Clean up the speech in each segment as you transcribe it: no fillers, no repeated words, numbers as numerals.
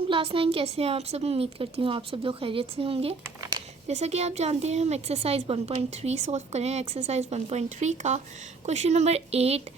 Class 9 कैसे हैं आप सब। उम्मीद करती हूँ आप सब लोग खैरियत से होंगे। जैसा कि आप जानते हैं हम एक्सरसाइज 1.3 सॉल्व करें। एक्सरसाइज 1.3 का क्वेश्चन नंबर 8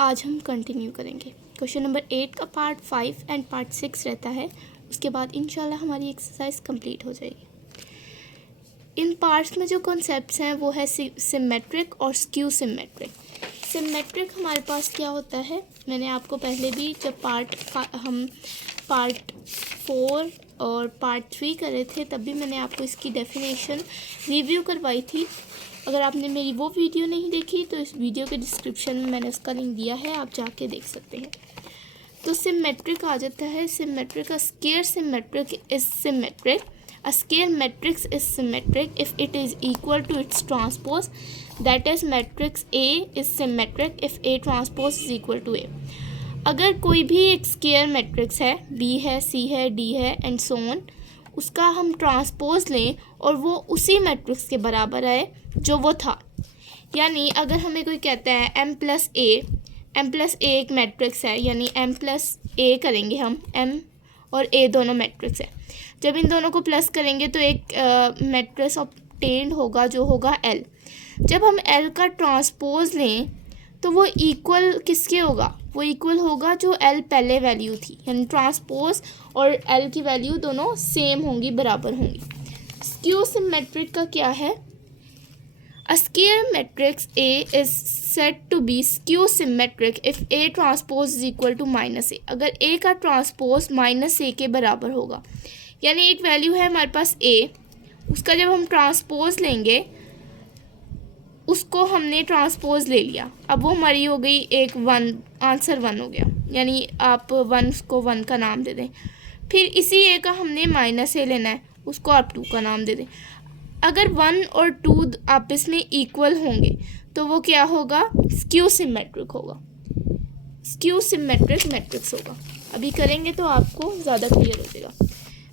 आज हम कंटिन्यू करेंगे। क्वेश्चन नंबर 8 का पार्ट 5 एंड पार्ट 6 रहता है। उसके बाद इंशाल्लाह हमारी एक्सरसाइज कंप्लीट हो जाएगी। इन पार्ट्स में जो कॉन्सेप्ट्स हैं वो है सिमेट्रिक और स्क्यू सिमेट्रिक। सिमेट्रिक हमारे पास क्या होता है, मैंने आपको पहले भी जब हम पार्ट 4 और पार्ट 3 करे थे तब भी मैंने आपको इसकी डेफिनेशन रिव्यू करवाई थी। अगर आपने मेरी वो वीडियो नहीं देखी तो इस वीडियो के डिस्क्रिप्शन में मैंने उसका लिंक दिया है, आप जाके देख सकते हैं। तो सिमेट्रिक आ जाता है। Symmetric a square symmetric is symmetric. A square matrix is symmetric if it is equal to its transpose. That is, matrix A is symmetric if A transpose is equal to A. अगर कोई भी एक square matrix है, B है, C है, D है and so on, उसका हम ट्रांसपोज लें और वो उसी मैट्रिक्स के बराबर आए जो वो था। यानी अगर हमें कोई कहता है m प्लस ए एक मैट्रिक्स है, यानी m प्लस ए करेंगे हम, m और a दोनों मैट्रिक्स है। जब इन दोनों को प्लस करेंगे तो एक मैट्रिक्स ऑब्टेन्ड होगा जो होगा L। जब हम L का ट्रांसपोज लें तो वो इक्वल किसके होगा, वो इक्वल होगा जो L पहले वैल्यू थी। यानी ट्रांसपोज और L की वैल्यू दोनों सेम होंगी, बराबर होंगी। स्क्यू सिमेट्रिक का क्या है, A square matrix A is said to be skew symmetric if A transpose is equal to -A। अगर A का ट्रांसपोज -A के बराबर होगा, यानी एक वैल्यू है हमारे पास A, उसका जब हम ट्रांसपोज लेंगे, उसको हमने ट्रांसपोज ले लिया, अब वो हमारी हो गई एक 1, आंसर 1 हो गया। यानी आप 1 को 1 का नाम दे दें। फिर इसी A का हमने -A लेना है, उसको आप 2 का नाम दे दें। अगर 1 और 2 आपस में इक्वल होंगे तो वो क्या होगा, स्क्यू सिमेट्रिक होगा, स्क्यू सिमेट्रिक मैट्रिक्स होगा। अभी करेंगे तो आपको ज़्यादा क्लियर हो जाएगा।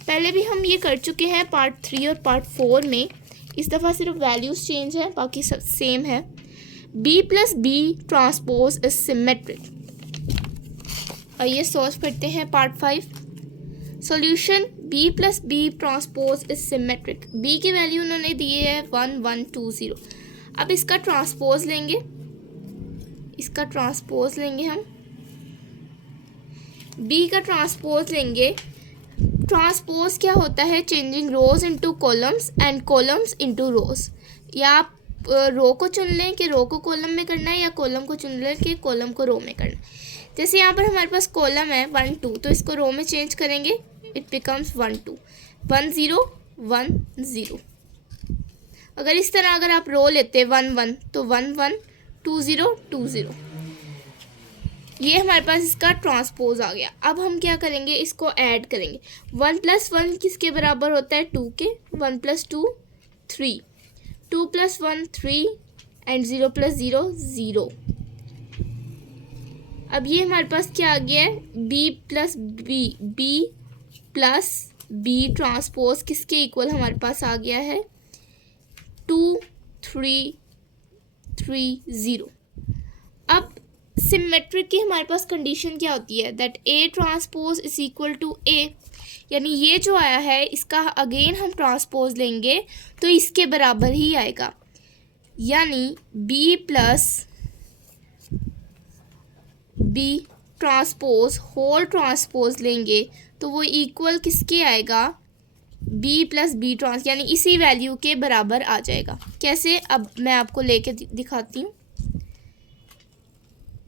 पहले भी हम ये कर चुके हैं पार्ट 3 और पार्ट 4 में। इस दफ़ा सिर्फ वैल्यूज़ चेंज है, बाकी सब सेम है। B plus B transpose is symmetric. आइए सॉल्व करते हैं part 5। Solution B plus B transpose is symmetric. B की वैल्यू उन्होंने दी है 1 1 2 0। अब इसका ट्रांसपोज लेंगे, इसका ट्रांसपोज लेंगे हम, B का ट्रांसपोज लेंगे। ट्रांसपोज क्या होता है, changing rose into columns and columns into रोज। या आप रो को चुन लें कि रो को कॉलम में करना है, या कॉलम को चुन लें कि कॉलम को रो में करना है। जैसे यहाँ पर हमारे पास कॉलम है 1 2, तो इसको रो में चेंज करेंगे, इट बिकम्स 1 2 1 0 1 0। अगर इस तरह अगर आप रो लेते 1 1 तो 1 1 2 0 2 0। ये हमारे पास इसका ट्रांसपोज आ गया। अब हम क्या करेंगे, इसको ऐड करेंगे। 1 प्लस 1 किसके बराबर होता है, 2 के। 1 प्लस 2 3, 2 प्लस 1 3 एंड 0 प्लस 0 0। अब ये हमारे पास क्या आ गया है, B प्लस बी ट्रांसपोज किसके इक्वल हमारे पास आ गया है, 2 3 3 0। अब सिमेट्रिक की हमारे पास कंडीशन क्या होती है, that A transpose is equal to A। यानी ये जो आया है इसका अगेन हम ट्रांसपोज लेंगे तो इसके बराबर ही आएगा। यानी B plus B transpose whole transpose लेंगे तो वो इक्वल किसके आएगा, B प्लस बी ट्रांस, यानी इसी वैल्यू के बराबर आ जाएगा। कैसे, अब मैं आपको लेके दिखाती हूँ।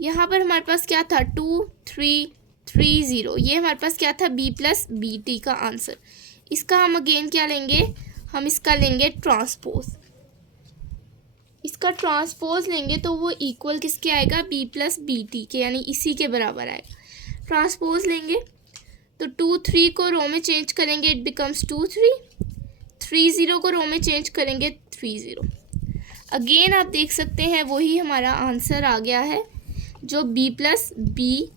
यहाँ पर हमारे पास क्या था, 2 3 3 0। ये हमारे पास क्या था, B प्लस बी टी का आंसर। इसका हम अगेन क्या लेंगे, हम इसका लेंगे ट्रांसपोज। इसका ट्रांसपोज लेंगे तो वो इक्वल किसके आएगा, B प्लस बी टी के, यानी इसी के बराबर आएगा। ट्रांसपोज लेंगे तो 2 3 को रो में चेंज करेंगे, इट बिकम्स 2 3 3 0 को रो में चेंज करेंगे 3 0। अगेन आप देख सकते हैं वही हमारा आंसर आ गया है जो B प्लस बी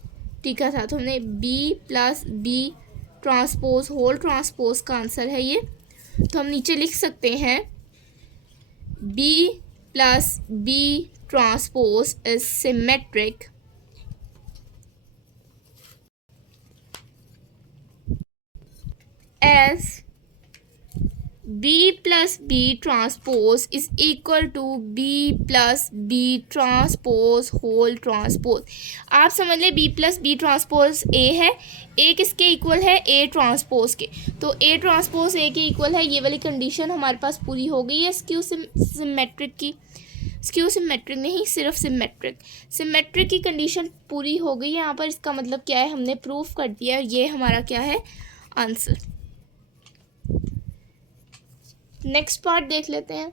टी का था। तो हमने B plus B transpose whole transpose का आंसर है ये। तो हम नीचे लिख सकते हैं B plus B transpose is symmetric plus B transpose is equal to B plus B transpose whole transpose. आप समझ लें B plus B transpose A है, ए किसके इक्वल है, ए ट्रांसपोज के, तो ए ट्रांसपोज ए के इक्वल है। ये वाली कंडीशन हमारे पास पूरी हो गई है स्क्यू सिमेट्रिक की, स्क्यू सिमेट्रिक नहीं सिर्फ सिमेट्रिक, सिमेट्रिक की कंडीशन पूरी हो गई है यहाँ पर। इसका मतलब क्या है, हमने प्रूफ कर दिया, ये हमारा क्या है आंसर। नेक्स्ट पार्ट देख लेते हैं।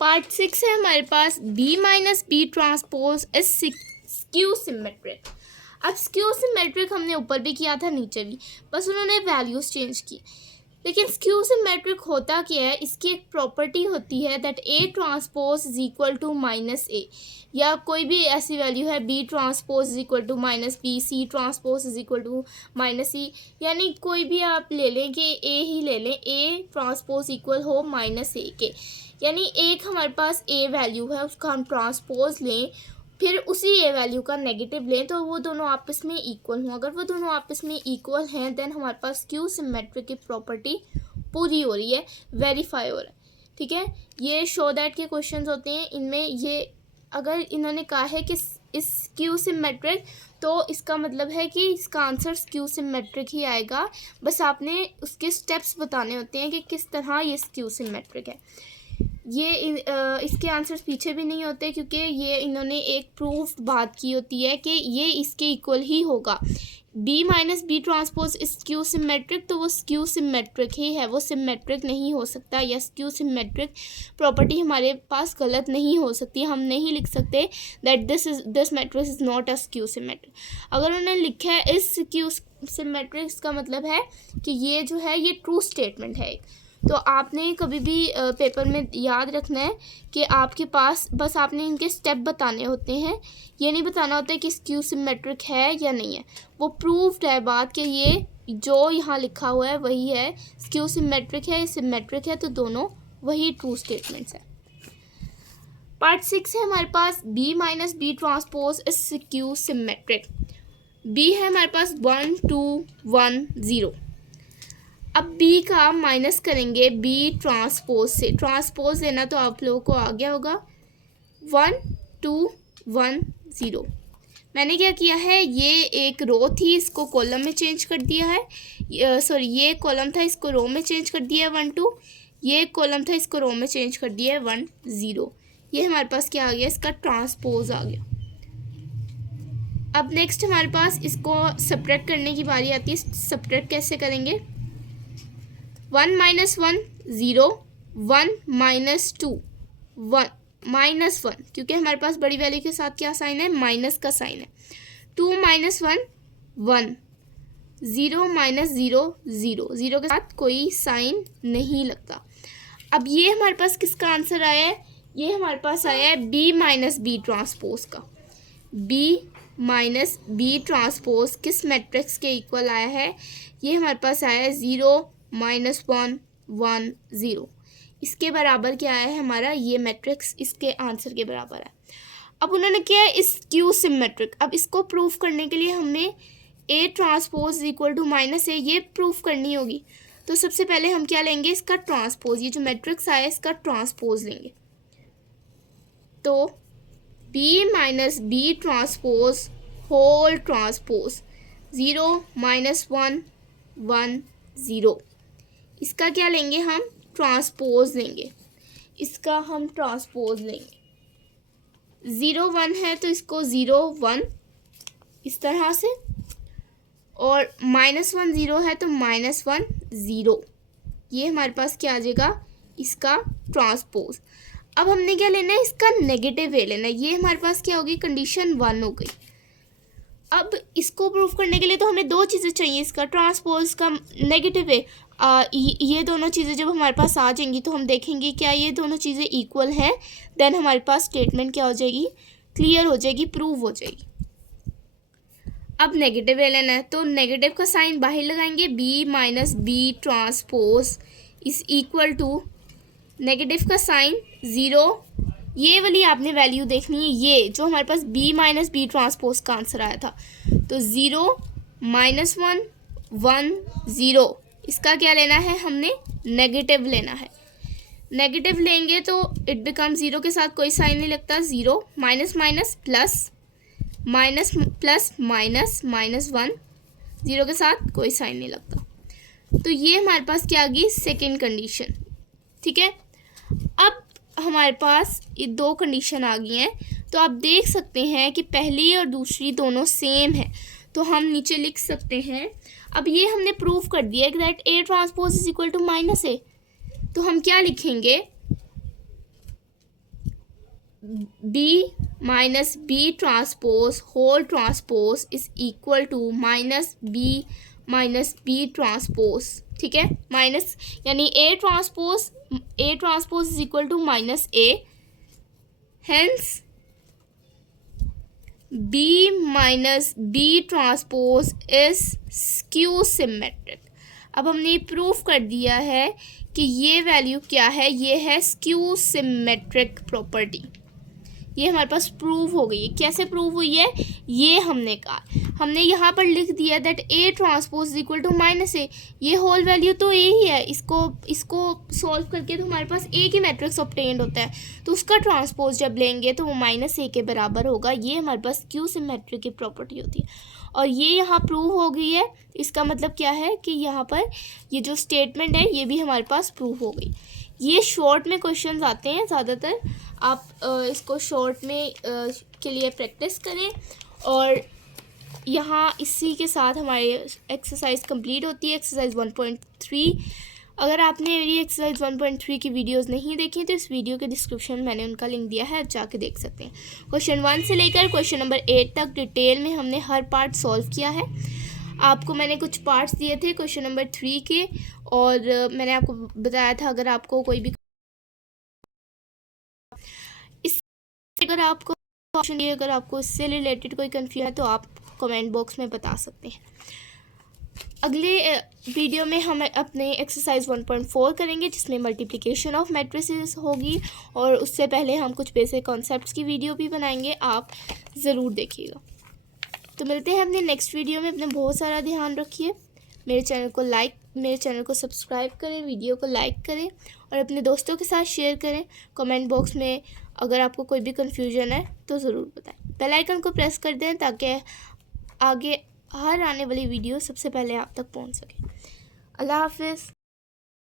पार्ट 6 है हमारे पास B minus B transpose is skew symmetric. अब स्क्यू सिमेट्रिक हमने ऊपर भी किया था नीचे भी, बस उन्होंने वैल्यूज चेंज की। लेकिन स्क्यू सिमेट्रिक होता क्या है, इसकी एक प्रॉपर्टी होती है that A transpose is equal to minus A, या कोई भी ऐसी वैल्यू है B transpose is equal to minus B, C transpose is equal to minus C, यानी कोई भी आप ले लें कि ए ही ले लें, ए ट्रांसपोज इक्वल हो माइनस ए के, यानी एक हमारे पास ए वैल्यू है उसका हम ट्रांसपोज लें, फिर उसी ए वैल्यू का नेगेटिव लें तो वो दोनों आपस में इक्वल हों। अगर वो दोनों आपस में इक्वल हैं देन हमारे पास स्क्यू सिमेट्रिक की प्रॉपर्टी पूरी हो रही है, वेरीफाई हो रहा है, ठीक है। ये शो दैट के क्वेश्चंस होते हैं, इनमें ये अगर इन्होंने कहा है कि इस स्क्यू सिमेट्रिक, तो इसका मतलब है कि इसका आंसर स्क्यू सिमेट्रिक ही आएगा, बस आपने उसके स्टेप्स बताने होते हैं कि किस तरह ये स्क्यू सिमेट्रिक है। ये इसके आंसर्स पीछे भी नहीं होते क्योंकि ये इन्होंने एक प्रूफ बात की होती है कि ये इसके इक्वल ही होगा। B minus B transpose skew symmetric, तो वो स्क्यू सिमेट्रिक ही है, वो सिमेट्रिक नहीं हो सकता, या स्क्यू सिमेट्रिक प्रॉपर्टी हमारे पास गलत नहीं हो सकती। हम नहीं लिख सकते that this matrix is not a skew symmetric. अगर उन्होंने लिखा है इस स्क्यू सिमेट्रिक, इसका मतलब है कि ये जो है ये ट्रू स्टेटमेंट है एक। तो आपने कभी भी पेपर में याद रखना है कि आपके पास बस आपने इनके स्टेप बताने होते हैं, ये नहीं बताना होता है कि स्क्यू सिमेट्रिक है या नहीं है। वो प्रूफ्ड है बात कि ये जो यहाँ लिखा हुआ है वही है, स्क्यू सिमेट्रिक है, सिमेट्रिक है, तो दोनों वही ट्रू स्टेटमेंट्स है। पार्ट 6 है हमारे पास B minus B transpose is skew symmetric. B है हमारे पास 1 2 1 0। अब बी का माइनस करेंगे बी ट्रांसपोज से, ट्रांसपोज लेना तो आप लोगों को आ गया होगा 1 2 1 0। मैंने क्या किया है, ये एक रो थी इसको कॉलम में चेंज कर दिया है, सॉरी ये कॉलम था इसको रो में चेंज कर दिया है 1 2, ये कॉलम था इसको रो में चेंज कर दिया है 1 0। ये हमारे पास क्या आ गया, इसका ट्रांसपोज आ गया। अब नेक्स्ट हमारे पास इसको सब्ट्रैक्ट करने की बारी आती है। सब्ट्रैक्ट कैसे करेंगे, 1 माइनस 1 0, 1 माइनस 2 1 माइनस 1, क्योंकि हमारे पास बड़ी वैल्यू के साथ क्या साइन है, माइनस का साइन है। 2 माइनस 1 1, 0 माइनस 0 0, 0 के साथ कोई साइन नहीं लगता। अब ये हमारे पास किसका आंसर आया है, ये हमारे पास आया है बी माइनस बी ट्रांसपोज का। बी माइनस बी ट्रांसपोज किस मैट्रिक्स के इक्वल आया है, ये हमारे पास आया है 0 माइनस 1 1 0। इसके बराबर क्या आया है हमारा, ये मैट्रिक्स इसके आंसर के बराबर है। अब उन्होंने क्या है स्क्यू सिमेट्रिक। अब इसको प्रूफ करने के लिए हमने A transpose equal to minus A ये प्रूफ करनी होगी। तो सबसे पहले हम क्या लेंगे, इसका ट्रांसपोज, ये जो मैट्रिक्स आया इसका ट्रांसपोज लेंगे। तो B minus B transpose whole transpose 0 minus 1 1 0, इसका क्या लेंगे हम, ट्रांसपोज लेंगे, इसका हम ट्रांसपोज लेंगे। 0 1 है तो इसको 0 1 इस तरह से, और माइनस 1 0 है तो माइनस 1 0, ये हमारे पास क्या आ जाएगा, इसका ट्रांसपोज। अब हमने क्या लेना है, इसका नेगेटिव वे लेना है। ये हमारे पास क्या होगी, कंडीशन 1 हो गई। अब इसको प्रूफ करने के लिए तो हमें दो चीज़ें चाहिए, इसका ट्रांसपोज का नेगेटिव वे। ये दोनों चीज़ें जब हमारे पास आ जाएंगी तो हम देखेंगे क्या ये दोनों चीज़ें इक्वल हैं, देन हमारे पास स्टेटमेंट क्या हो जाएगी, क्लियर हो जाएगी, प्रूव हो जाएगी। अब नेगेटिव वे लेना है तो नेगेटिव का साइन बाहर लगाएंगे, B minus B transpose is equal to negative का साइन 0, ये वाली आपने वैल्यू देखनी है, ये जो हमारे पास बी माइनस बी ट्रांसपोज का आंसर आया था, तो 0 माइनस 1 1 0, इसका क्या लेना है, हमने नेगेटिव लेना है। नेगेटिव लेंगे तो इट बिकम ज़ीरो के साथ कोई साइन नहीं लगता, zero minus minus plus, minus plus minus, -1, zero के साथ कोई साइन नहीं लगता। तो ये हमारे पास क्या आ गई, सेकेंड कंडीशन। ठीक है, अब हमारे पास ये दो कंडीशन आ गई हैं। तो आप देख सकते हैं कि पहली और दूसरी दोनों सेम है, तो हम नीचे लिख सकते हैं। अब ये हमने प्रूव कर दिया कि that A transpose is equal to -A, तो हम क्या लिखेंगे, B minus B transpose whole transpose is equal to -B minus B transpose. ठीक है, माइनस यानी A transpose is equal to -A, hence B minus B transpose is skew symmetric. अब हमने ये प्रूफ कर दिया है कि ये वैल्यू क्या है, ये है स्क्यू सिमेट्रिक प्रॉपर्टी। ये हमारे पास प्रूव हो गई है। कैसे प्रूव हुई है, ये हमने कहा, हमने यहाँ पर लिख दिया that A transpose equal to -A। ये होल वैल्यू तो A ही है, इसको सॉल्व करके तो हमारे पास A की मैट्रिक्स ऑब्टेन्ड होता है, तो उसका ट्रांसपोज जब लेंगे तो वो -A के बराबर होगा। ये हमारे पास स्क्यू सिमेट्रिक की प्रॉपर्टी होती है और ये यहाँ प्रूव हो गई है। इसका मतलब क्या है कि यहाँ पर ये जो स्टेटमेंट है ये भी हमारे पास प्रूव हो गई। ये शॉर्ट में क्वेश्चंस आते हैं ज़्यादातर, आप इसको शॉर्ट में के लिए प्रैक्टिस करें। और यहाँ इसी के साथ हमारी एक्सरसाइज कंप्लीट होती है, एक्सरसाइज 1.3। अगर आपने मेरी एक्सरसाइज 1.3 की वीडियोस नहीं देखी तो इस वीडियो के डिस्क्रिप्शन में मैंने उनका लिंक दिया है, जाके देख सकते हैं। क्वेश्चन 1 से लेकर क्वेश्चन नंबर 8 तक डिटेल में हमने हर पार्ट सॉल्व किया है। आपको मैंने कुछ पार्ट्स दिए थे क्वेश्चन नंबर 3 के, और मैंने आपको बताया था अगर आपको कोई भी अगर आपको इससे रिलेटेड कोई कंफ्यूजन है तो आप कमेंट बॉक्स में बता सकते हैं। अगले वीडियो में हम अपने एक्सरसाइज 1.4 करेंगे जिसमें मल्टीप्लिकेशन ऑफ मैट्रिसेस होगी, और उससे पहले हम कुछ बेसिक कॉन्सेप्ट्स की वीडियो भी बनाएंगे, आप ज़रूर देखिएगा। तो मिलते हैं अपने नेक्स्ट वीडियो में। अपने बहुत सारा ध्यान रखिए। मेरे चैनल को सब्सक्राइब करें, वीडियो को लाइक करें और अपने दोस्तों के साथ शेयर करें। कमेंट बॉक्स में अगर आपको कोई भी कन्फ्यूजन है तो ज़रूर बताएं। बेल आइकन को प्रेस कर दें ताकि आगे हर आने वाली वीडियो सबसे पहले आप तक पहुंच सके। अल्लाह हाफिज़।